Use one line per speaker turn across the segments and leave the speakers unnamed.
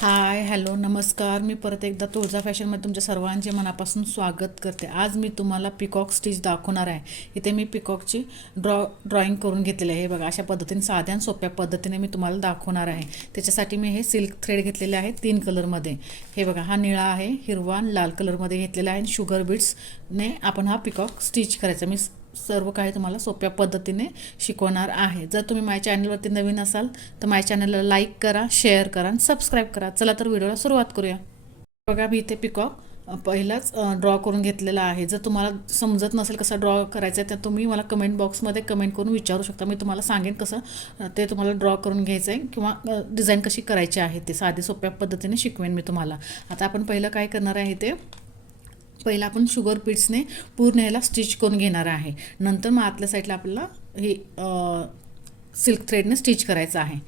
Hi hello नमस्कार. मी परत एकदा तुळजा फॅशनमध्ये तुमच्या सर्वांचे मनापासून स्वागत करते. आज मी तुम्हाला पिकॉक स्टिच दाखवणार आहे. इथे मी पिकॉकची ड्रॉ ड्रॉइंग करून घेतलेली आहे. हे बघा अशा पद्धतीने साध्या आणि सोप्या पद्धतीने मी तुम्हाला दाखवणार आहे. त्याच्यासाठी मी हे सिल्क थ्रेड घेतलेले आहे तीन कलरमध्ये. हे बघा हा निळा आहे हिरवा लाल कलरमध्ये घेतलेला आहे आणि शुगर बीट्सने आपण हा पिकॉक स्टिच करायचा. मी सर्व काही तुम्हाला सोप्या पद्धतीने शिकवणार आहे. जर तुम्ही माझ्या चॅनलवरती नवीन असाल तर माझ्या चॅनलला लाईक करा शेअर करा आणि सबस्क्राईब करा. चला तर व्हिडिओला सुरुवात करूया. बघा मी इथे पिकॉक पहिलाच ड्रॉ करून घेतलेला आहे. जर तुम्हाला समजत नसेल कसं ड्रॉ करायचं आहे तर तुम्ही मला कमेंट बॉक्समध्ये कमेंट करून विचारू शकता. मी तुम्हाला सांगेन कसं ते तुम्हाला ड्रॉ करून घ्यायचं आहे किंवा डिझाईन कशी करायची आहे ते साधी सोप्या पद्धतीने शिकवेन मी तुम्हाला. आता आपण पहिलं काय करणार आहे ते पहिला आपण शुगर बीट्सने पूर्ण ह्याला स्टिच करून घेणार आहे. नंतर मग आतल्या साईडला आपल्याला हे सिल्क थ्रेडने स्टिच करायचं आहे.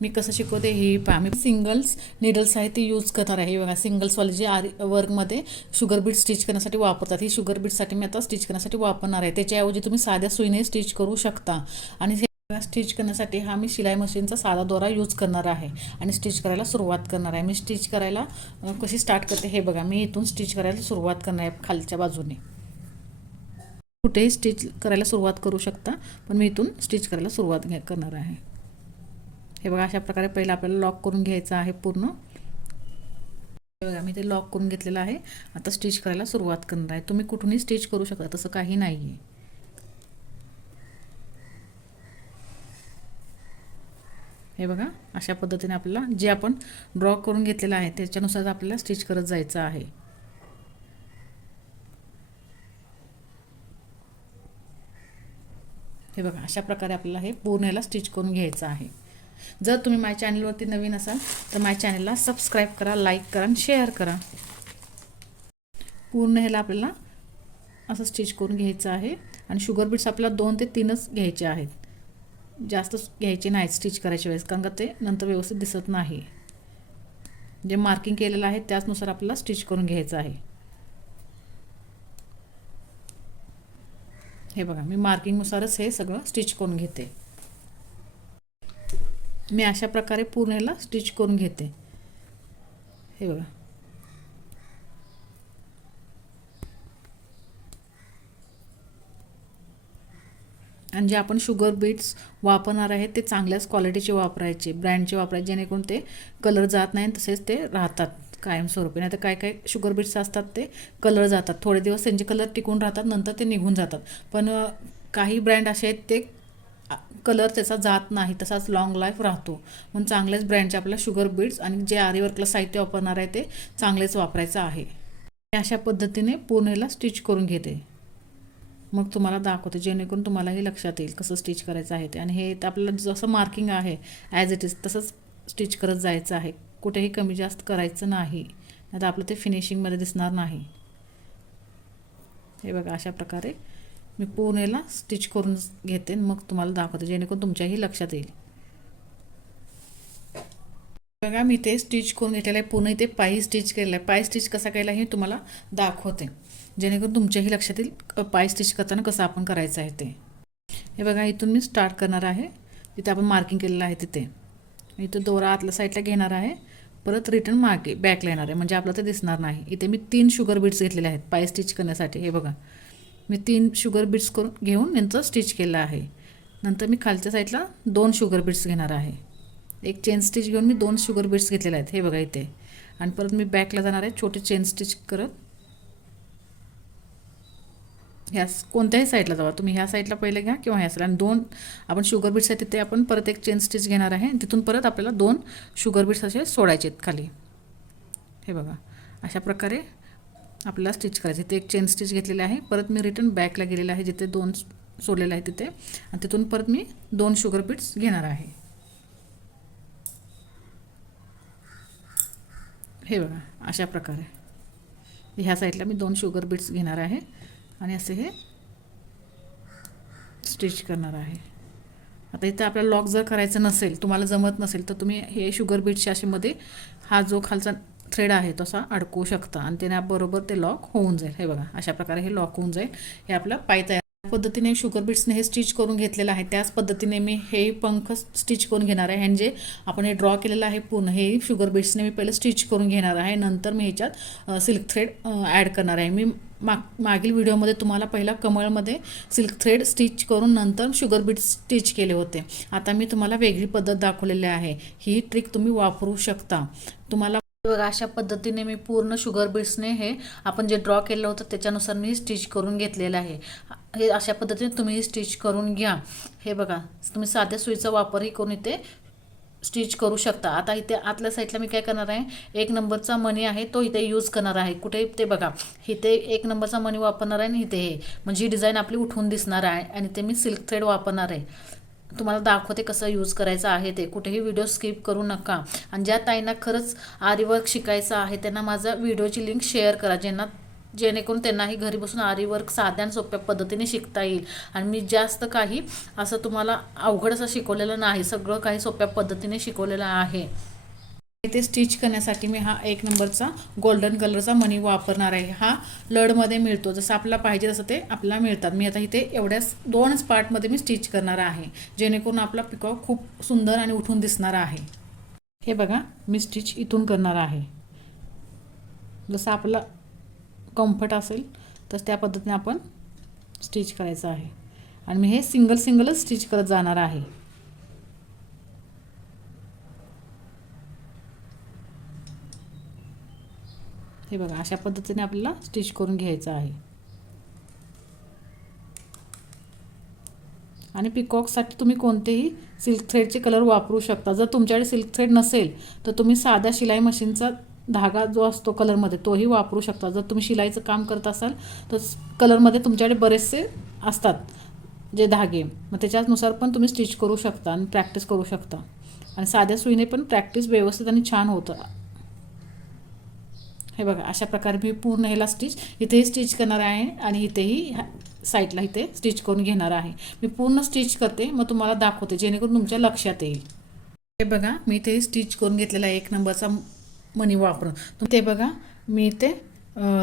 मी कसं शिकवते हे पहा. मी सिंगल्स निडल्स आहे ते यूज करणार आहे. बघा सिंगल्सवाले जे आर वर्कमध्ये शुगर बीट स्टिच करण्यासाठी वापरतात ही शुगर बीटसाठी मी आता स्टिच करण्यासाठी वापरणार आहे. त्याच्याऐवजी तुम्ही साध्या सुईने स्टिच करू शकता. आणि हे स्टिच करण्यासाठी हा मी शिलाई मशीनचा साधा दोरा यूज करणार आहे. आणि स्टिच करायला सुरुवात करणार आहे. मी स्टिच करायला कशी स्टार्ट करते हे बघा. मी इथून स्टिच करायला सुरुवात करणार आहे खालच्या बाजूने. कुठेही स्टिच करायला सुरुवात करू शकता पण मी इथून स्टिच करायला सुरुवात घ्या करणार आहे. हे बघा अशा प्रकारे पहिलं आपल्याला लॉक करून घ्यायचं आहे पूर्ण. हे बघा मी ते लॉक करून घेतलेलं आहे. आता स्टिच करायला सुरुवात करणार आहे. तुम्ही कुठूनही स्टिच करू शकता तसं काही नाही आहे हे बघा अशा पद्धतीने आपल्याला जे आपण ड्रॉ करून घेतलेलं आहे त्याच्यानुसार आपल्याला स्टिच करत जायचं आहे. हे बघा अशा प्रकारे आपल्याला हे पूर्ण ह्याला स्टिच करून घ्यायचं आहे. जर तुम्ही माझ्या चॅनलवरती नवीन असाल तर माझ्या चॅनलला सबस्क्राईब करा लाईक करा आणि शेअर करा. पूर्ण ह्याला आपल्याला असं स्टिच करून घ्यायचं आहे. आणि शुगर बीट्स आपल्याला दोन ते तीनच घ्यायचे आहेत. जास्त घ्यायचे नाही स्टिच करायच्या वेळेस कारण का ते नंतर व्यवस्थित दिसत नाही. जे मार्किंग केलेलं आहे त्याचनुसार आपल्याला स्टिच करून घ्यायचं आहे. हे बघा मी मार्किंगनुसारच हे सगळं स्टिच करून घेते. मी अशा प्रकारे पूर्ण ह्याला स्टिच करून घेते. हे बघा. आणि जे आपण शुगर बीट्स वापरणार आहेत ते चांगल्याच क्वालिटीचे वापरायचे ब्रँडचे वापरायचे जेणेकरून ते कलर जात नाही तसेच ते राहतात कायमस्वरूपी. नाही तर काय काय शुगर बीट्स असतात ते कलर जातात. थोडे दिवस त्यांचे कलर टिकून राहतात नंतर ते निघून जातात. पण काही ब्रँड असे आहेत ते कलर त्याचा जात नाही तसाच लॉंग लाईफ राहतो. म्हणून चांगल्याच ब्रँडचे आपल्याला शुगर बीट्स आणि जे आरीवर्कला साहित्य वापरणार आहे ते चांगलेच वापरायचं आहे. मी अशा पद्धतीने पूर्णेला स्टिच करून घेते. मग तुम्हाला दाखवते जेणेकरून तुम्हालाही लक्षात येईल कसं स्टिच करायचं आहे ते. आणि हे तर आपल्याला जसं मार्किंग आहे ॲज इट इज तसंच स्टिच करत जायचं आहे. कुठेही कमी जास्त करायचं नाही. नाही आपलं ते फिनिशिंगमध्ये दिसणार नाही. हे बघा अशा प्रकारे मी पूर्ण स्टिच करून घेते मग तुम्हाला दाखवते जेणेकरून तुमच्याही लक्षात येईल. बघा मी ते स्टिच करून घेतलेलं आहे पूर्ण इथे पायी स्टिच केलेलं आहे. पाय स्टिच कसा केला हे तुम्हाला दाखवते. जेणेकरून तुमच्याही लक्षात येईल पाय स्टिच करताना कसं आपण करायचं आहे ते. हे बघा इथून मी स्टार्ट करणार आहे. तिथे आपण मार्किंग केलेलं आहे तिथे. इथं दोरा आतल्या साईडला घेणार आहे. परत रिटर्न मागे बॅकला येणार आहे. म्हणजे आपलं ते दिसणार नाही. इथे मी तीन शुगर बीट्स घेतलेले आहेत पाय स्टिच करण्यासाठी. हे बघा. मी तीन शुगर बीट्स करून घेऊन यांचं स्टिच केलं आहे. नंतर मी खालच्या साईडला दोन शुगर बीट्स घेणार आहे. एक चेन स्टिच घेऊन मी दोन शुगर बीट्स घेतलेले आहेत. हे बघा इथे. आणि परत मी बॅकला जाणार आहे. छोटे चेन स्टिच करत ह्या कोणत्याही साईडला जावा. तुम्ही ह्या साईडला पहिले घ्या किंवा ह्या साईडला. आणि दोन आपण शुगर बीट्स आहे तिथे आपण परत एक चेन स्टिच घेणार आहे. तिथून परत आपल्याला दोन शुगर बीट्स असे सोडायचे आहेत खाली. हे बघा. अशा प्रकारे आपल्याला स्टिच करायचे. ते एक चेन स्टिच घेतलेले आहे. परत मी रिटर्न बॅकला गेलेलं आहे जिथे दोन सोडलेलं आहे तिथे. आणि तिथून परत मी दोन शुगर बीट्स घेणार आहे. हे बघा. अशा प्रकारे. ह्या साईडला मी दोन शुगर बीट्स घेणार आहे. आणि असे हे स्टिच करणार आहे. आता इथं आपल्याला लॉक जर करायचं नसेल तुम्हाला जमत नसेल तर तुम्ही हे शुगर बीटच्या असेमध्ये हा जो खालचा थ्रेड आहे तसा अडकवू शकता आणि त्याने बरोबर ते लॉक होऊन जाईल. हे बघा अशा प्रकारे हे लॉक होऊन जाईल. हे आपलं पाय तयार पद्धतीने शुगर बीट्सने हे स्टिच करून घेतलेलं आहे. त्याच पद्धतीने मी हे पंख स्टिच करून घेणार आहे. म्हणजे आपण हे ड्रॉ केलेलं आहे पूर्ण. हे शुगर बीट्सने मी पहिलं स्टिच करून घेणार आहे. नंतर मी ह्याच्यात सिल्क थ्रेड ॲड करणार आहे. मी माग मागील व्हिडिओमध्ये तुम्हाला पहिला कमळमध्ये सिल्क थ्रेड स्टिच करून नंतर शुगर बीट स्टिच केले होते. आता मी तुम्हाला वेगळी पद्धत दाखवलेली आहे. ही ट्रिक तुम्ही वापरू शकता. तुम्हाला बघा अशा पद्धतीने मी पूर्ण शुगर बीट्सने हे आपण जे ड्रॉ केलं होतं त्याच्यानुसार मी स्टिच करून घेतलेलं आहे. हे अशा पद्धतीने तुम्ही स्टिच करून घ्या. हे बघा तुम्ही साध्या सुईचा वापरही करून इथे स्टिच करू शकता. आता इथे आतल्या साईडला मी काय करणार आहे? एक नंबरचा मनी आहे तो इथे यूज करणार आहे. कुठे ते बघा इथे एक नंबरचा मनी वापरणार आहे आणि इथे हे. म्हणजे ही डिझाईन आपली उठून दिसणार आहे आणि ते मी सिल्क थ्रेड वापरणार आहे. तुम्हाला दाखवते कसं यूज करायचं आहे ते. कुठेही व्हिडिओ स्किप करू नका. आणि ज्या ताईंना खरंच आरीवर्क शिकायचं आहे त्यांना माझा व्हिडिओची लिंक शेअर करा ज्यांना जेणेकरून त्यांनाही घरी बसून आरीवर्क साध्या आणि सोप्या पद्धतीने शिकता येईल. आणि मी जास्त काही असं तुम्हाला अवघड असं शिकवलेलं नाही. सगळं काही सोप्या पद्धतीने शिकवलेलं आहे. ते स्टिच करण्यासाठी मी हा एक नंबरचा गोल्डन कलरचा मनी वापरणार आहे. हा लडमध्ये मिळतो. जसं आपल्याला पाहिजे तसं ते आपल्याला मिळतात. मी आता इथे एवढ्याच दोनच पार्टमध्ये मी स्टिच करणार आहे. जेणेकरून आपला पिकॉक खूप सुंदर आणि उठून दिसणार आहे. हे बघा मी स्टिच इथून करणार आहे. जसं आपला कम्फर्ट असेल तर त्या पद्धतीने आपण स्टिच करायचं आहे. आणि मी हे सिंगल सिंगलच स्टिच करत जाणार आहे. हे बघा अशा पद्धतीने आपल्याला स्टिच करून घ्यायचं आहे. आणि पिकॉकसाठी तुम्ही कोणतेही सिल्क थ्रेडचे कलर वापरू शकता. जर तुमच्याकडे सिल्क थ्रेड नसेल तर तुम्ही साध्या शिलाई मशीनचा धागा जो असतो कलरमध्ये तोही वापरू शकता. जर तुम्ही शिलाईचं काम करत असाल तर कलरमध्ये तुमच्याकडे बरेचसे असतात जे धागे. मग त्याच्यानुसार पण तुम्ही स्टिच करू शकता आणि प्रॅक्टिस करू शकता. आणि साध्या सुईने पण प्रॅक्टिस व्यवस्थित आणि छान होतं. हे बघा अशा प्रकारे मी पूर्ण ह्याला स्टिच इथेही स्टिच करणार आहे आणि इथेही साईडला इथे स्टिच करून घेणार आहे. मी पूर्ण स्टिच करते मग तुम्हाला दाखवते जेणेकरून तुमच्या लक्षात येईल. हे बघा मी इथे स्टिच करून घेतलेला आहे. एक नंबरचा मनी वापरून. ते बघा मी इथे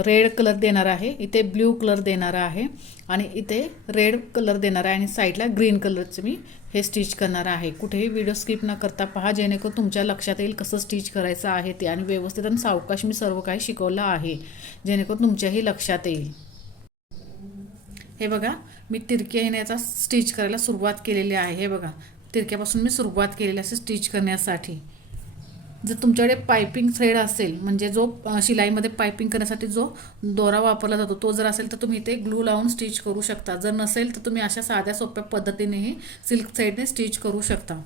रेड कलर देणार आहे इथे ब्ल्यू कलर देणार आहे आणि इथे रेड कलर देणार आहे आणि साईडला ग्रीन कलरचं मी हे स्टिच करणार आहे. कुठेही व्हिडिओ स्किप न करता पहा जेणेकरून तुमच्या लक्षात येईल कसं स्टिच करायचं आहे ते आणि व्यवस्थित आणि सावकाश मी सर्व काही शिकवलं आहे जेणेकरून तुमच्याही लक्षात येईल. हे बघा मी तिरक्या येण्याचा स्टिच करायला सुरुवात केलेली आहे. हे बघा तिरक्यापासून मी सुरुवात केलेली असे स्टिच करण्यासाठी. जर तुमच्याकडे पायपिंग थ्रेड असेल म्हणजे जो शिलाईमध्ये पायपिंग करण्यासाठी जो दोरा वापरला जातो तो जर असेल तर तुम्ही इथे ग्लू लावून स्टिच करू शकता. जर नसेल तर तुम्ही अशा साध्या सोप्या पद्धतीनेही सिल्क थ्रेडने स्टिच करू शकता.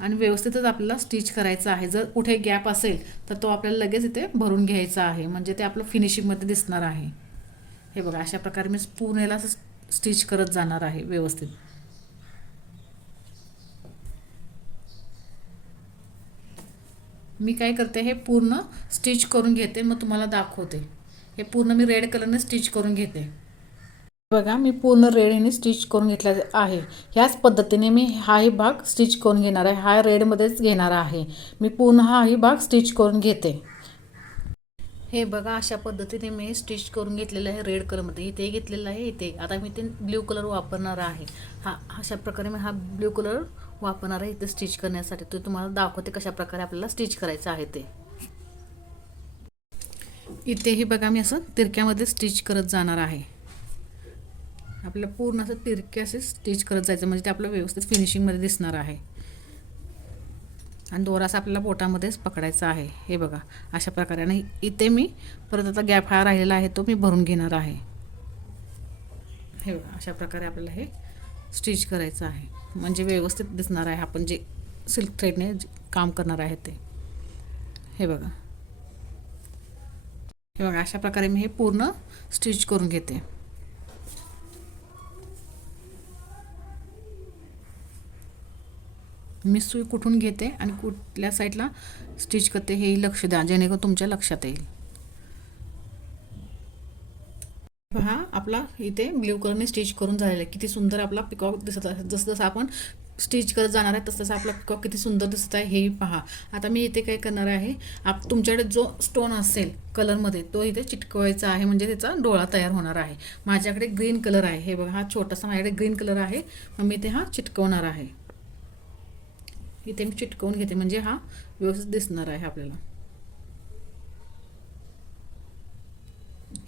आणि व्यवस्थितच आपल्याला स्टिच करायचं आहे. जर कुठे गॅप असेल तर तो आपल्याला लगेच इथे भरून घ्यायचा आहे. म्हणजे ते आपलं फिनिशिंगमध्ये दिसणार आहे. हे बघा अशा प्रकारे मी पूर्ण याला स्टिच करत जाणार आहे व्यवस्थित. मी काय करते हे पूर्ण स्टिच करून घेते मग तुम्हाला दाखवते. हे पूर्ण मी रेड कलरने स्टिच करून घेते. बघा मी पूर्ण रेडने स्टिच करून घेतला आहे. ह्याच पद्धतीने मी हाही भाग स्टिच करून घेणार आहे. हा रेडमध्येच घेणार आहे. मी पूर्ण हाही भाग स्टिच करून घेते. हे बघा अशा पद्धतीने मी स्टिच करून घेतलेलं आहे रेड कलरमध्ये इथे घेतलेलं आहे इथे. आता मी ते ब्ल्यू कलर वापरणार आहे. हा अशा प्रकारे मी हा ब्ल्यू कलर वापरणार आहे इथे स्टिच करण्यासाठी. ते तुम्हाला दाखवते कशाप्रकारे आपल्याला स्टिच करायचं आहे ते. इथेही बघा मी असं तिरक्यामध्ये स्टिच करत जाणार आहे. आपल्याला पूर्ण असं तिरक्या असे स्टिच करत जायचं म्हणजे ते आपलं व्यवस्थित फिनिशिंगमध्ये दिसणार आहे. आणि दोरासा आपल्याला बोटामध्येच पकडायचा आहे. हे बघा अशा प्रकारे. आणि इथे मी परत आता गॅप हा राहिलेला आहे तो मी भरून घेणार आहे. हे बघा अशा प्रकारे आपल्याला हे स्टिच करायचं आहे. म्हणजे व्यवस्थित दिसणार आहे आपण जे सिल्क थ्रेडने काम करणार आहे ते. हे बघा. हे बघा अशा प्रकारे मी हे पूर्ण स्टिच करून घेते. मी सुई कुठून घेते आणि कुठल्या साईडला स्टिच करते हेही लक्ष द्या जेणेकरून तुमच्या लक्षात येईल. पहा आपला इथे ब्ल्यू कलरने स्टिच करून झालेला आहे. किती सुंदर आपला पिकॉक दिसत आहे. जसं जसं आपण स्टिच करत जाणार आहे तसं तसं आपला पिकॉक किती सुंदर दिसत आहे हेही पहा. आता मी इथे काय करणार आहे आप तुमच्याकडे जो स्टोन असेल कलरमध्ये तो इथे चिटकवायचा आहे. म्हणजे त्याचा डोळा तयार होणार आहे. माझ्याकडे ग्रीन कलर आहे. हे बघा हा छोटासा माझ्याकडे ग्रीन कलर आहे. मग मी इथे हा चिटकवणार आहे. इथे मी चिटकवून घेते. म्हणजे हा व्यवस्थित दिसणार आहे आपल्याला.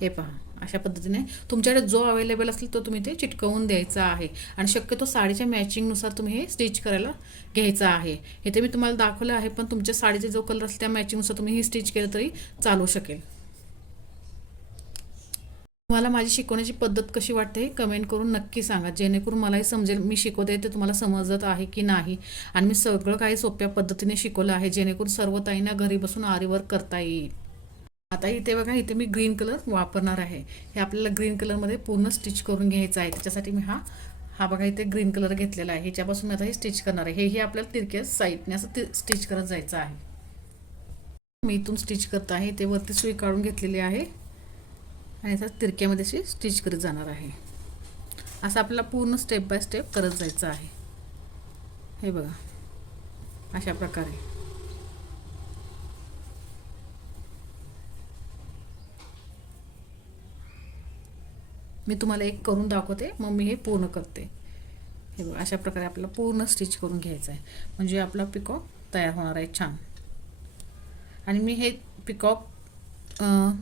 हे पहा. अशा पद्धतीने. तुमच्याकडे जो अवेलेबल असेल तो तुम्ही ते चिटकवून द्यायचा आहे. आणि शक्यतो साडीच्या मॅचिंगनुसार तुम्ही हे स्टिच करायला घ्यायचं आहे. इथे मी तुम्हाला दाखवलं आहे पण तुमच्या साडीचे जो कलर असेल त्या मॅचिंगनुसार तुम्ही हे स्टिच केलं तरी चालू शकेल. तुम्हाला माझी शिकवण्याची पद्धत कशी वाटते हे कमेंट करून नक्की सांगा. जेणेकरून मलाही समजेल मी शिकवते ते तुम्हाला समजत आहे की नाही. आणि मी सगळं काही सोप्या पद्धतीने शिकवलं आहे जेणेकरून सर्व ताईंना घरी बसून आरीवर्क करता येईल. आता इथे बघा इथे मी ग्रीन कलर वापरणार आहे. हे आपल्याला ग्रीन कलरमध्ये पूर्ण स्टिच करून घ्यायचं आहे. त्याच्यासाठी मी हा हा बघा इथे ग्रीन कलर घेतलेला आहे. ह्याच्यापासून मी आता हे स्टिच करणार आहे. हेही आपल्याला तिरक्या साईडने असं स्टिच करत जायचं आहे. मी इथून स्टिच करत आहे. ते वरती सुई काढून घेतलेली आहे. आणि आता तिरक्यामध्ये अशी स्टिच करत जाणार आहे. असं आपल्याला पूर्ण स्टेप बाय स्टेप करत जायचं आहे. हे बघा अशा प्रकारे. मी तुम्हाला एक करून दाखवते मग मी हे पूर्ण करते. हे बघा अशा प्रकारे आपल्याला पूर्ण स्टिच करून घ्यायचं आहे. म्हणजे आपला पिकॉक तयार होणार आहे छान. आणि मी हे पिकॉक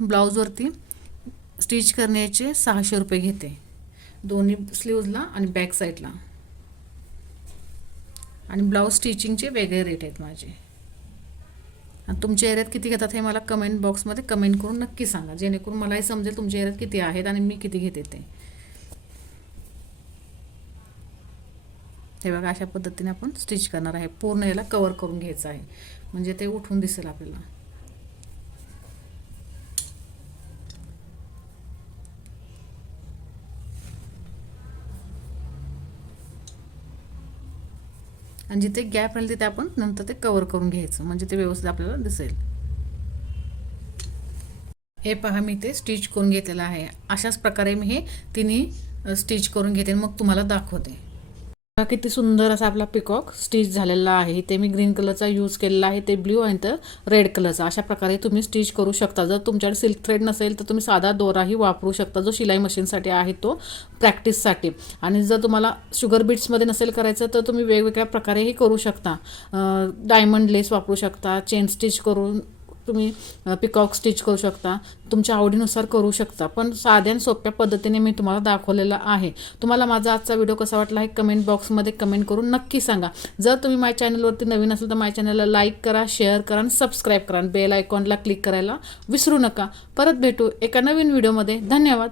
ब्लाऊजवरती स्टिच करण्याचे सहाशे रुपये घेते. दोन्ही स्लीव्जला आणि बॅक साईडला आणि ब्लाऊज स्टिचिंगचे वेगळे रेट आहेत माझे. आणि तुमच्या एरियात किती घेतात हे मला कमेंट बॉक्समध्ये कमेंट करून नक्की सांगा. जेणेकरून मलाही समजेल तुमच्या एरियात किती आहेत आणि मी किती घेते ते. हे बघा अशा पद्धतीने आपण स्टिच करणार आहे. पूर्ण याला कवर करून घ्यायचं आहे. म्हणजे ते उठून दिसेल आपल्याला. आणि जिथे गॅप राहील तिथे आपण नंतर ते कवर करून घ्यायचं. म्हणजे ते व्यवस्थित आपल्याला दिसेल. हे पहा मी ते स्टिच करून घेतलेलं आहे. अशाच प्रकारे मी हे तिन्ही स्टिच करून घेते मग तुम्हाला दाखवते. हा किती सुंदर असा आपला पिकॉक स्टिच झालेला आहे. इथे मी ग्रीन कलरचा यूज केलेला आहे. ते ब्ल्यू आणि तर रेड कलरचा अशा प्रकारे तुम्ही स्टिच करू शकता. जर तुमच्याकडे सिल्क थ्रेड नसेल तर तुम्ही साधा दोराही वापरू शकता जो शिलाई मशीनसाठी आहे तो प्रॅक्टिससाठी आणि जर तुम्हाला शुगर बीट्समध्ये नसेल करायचं तर तुम्ही वेगवेगळ्या प्रकारेही करू शकता. डायमंड लेस वापरू शकता चेन स्टिच करून तुम्ही पिकॉक स्टिच करू शकता. तुमच्या आवडीनुसार करू शकता. पण साध्या आणि सोप्या पद्धतीने मी तुम्हाला दाखवलेलं आहे. तुम्हाला माझा आजचा व्हिडिओ कसा वाटला हे कमेंट बॉक्समध्ये कमेंट करून नक्की सांगा. जर तुम्ही माझ्या चॅनलवरती नवीन असेल तर माझ्या चॅनलला लाईक करा शेअर करा आणि सबस्क्राईब करा. बेल आयकॉनला क्लिक करायला विसरू नका. परत भेटू एका नवीन व्हिडिओमध्ये धन्यवाद.